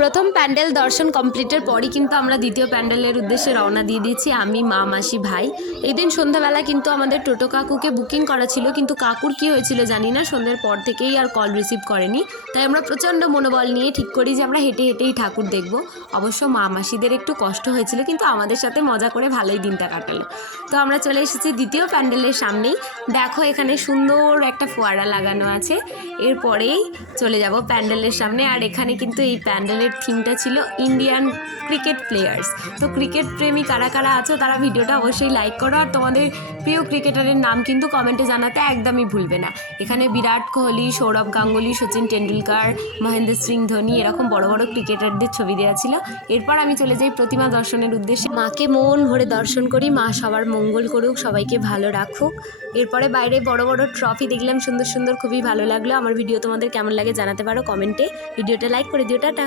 প্রথম প্যান্ডেল দর্শন কমপ্লিটের পরই কিন্তু আমরা দ্বিতীয় প্যান্ডেলের উদ্দেশ্যে রওনা দিয়ে দিয়েছি, আমি, মা, মাসি, ভাই। এই দিন সন্ধ্যাবেলা কিন্তু আমাদের টোটো কাকুকে বুকিং করা ছিল, কিন্তু কাকুর কী হয়েছিল জানি না, সন্ধ্যের পর থেকেই আর কল রিসিভ করেনি। তাই আমরা প্রচণ্ড মনোবল নিয়ে ঠিক করি যে আমরা হেঁটে হেঁটেই ঠাকুর দেখব। অবশ্য মা মাসিদের একটু কষ্ট হয়েছিল, কিন্তু আমাদের সাথে মজা করে ভালোই দিনটা কাটালো। তো আমরা চলে এসেছি দ্বিতীয় প্যান্ডেলের সামনেই। দেখো এখানে সুন্দর একটা ফোয়ারা লাগানো আছে। এরপরেই চলে যাব প্যান্ডেলের সামনে। আর এখানে কিন্তু এই প্যান্ডেলের থিমটা ছিল ইন্ডিয়ান ক্রিকেট প্লেয়ার্স। তো ক্রিকেট প্রেমী কারা কারা আছো তারা ভিডিওটা অবশ্যই লাইক করো, আর তোমাদের প্রিয় ক্রিকেটারের নাম কিন্তু কমেন্টে জানাতে একদমই ভুলবে না। এখানে বিরাট কোহলি, সৌরভ গাঙ্গুলি, সচিন টেন্ডুলকার, মহেন্দ্র সিং ধোনি এরকম বড় বড় ক্রিকেটারদের ছবি দেওয়া ছিল। এরপর আমি চলে যাই প্রতিমা দর্শনের উদ্দেশ্যে। মাকে মন ভরে দর্শন করি, মা সবার মঙ্গল করুক, সবাইকে ভালো রাখুক। এরপরে বাইরে বড় বড় ট্রফি দেখলাম, সুন্দর সুন্দর, খুবই ভালো লাগলো। আমার ভিডিও তোমাদের কেমন লাগে জানাতে পারো কমেন্টে। ভিডিওটা লাইক করে দিও, টাটা।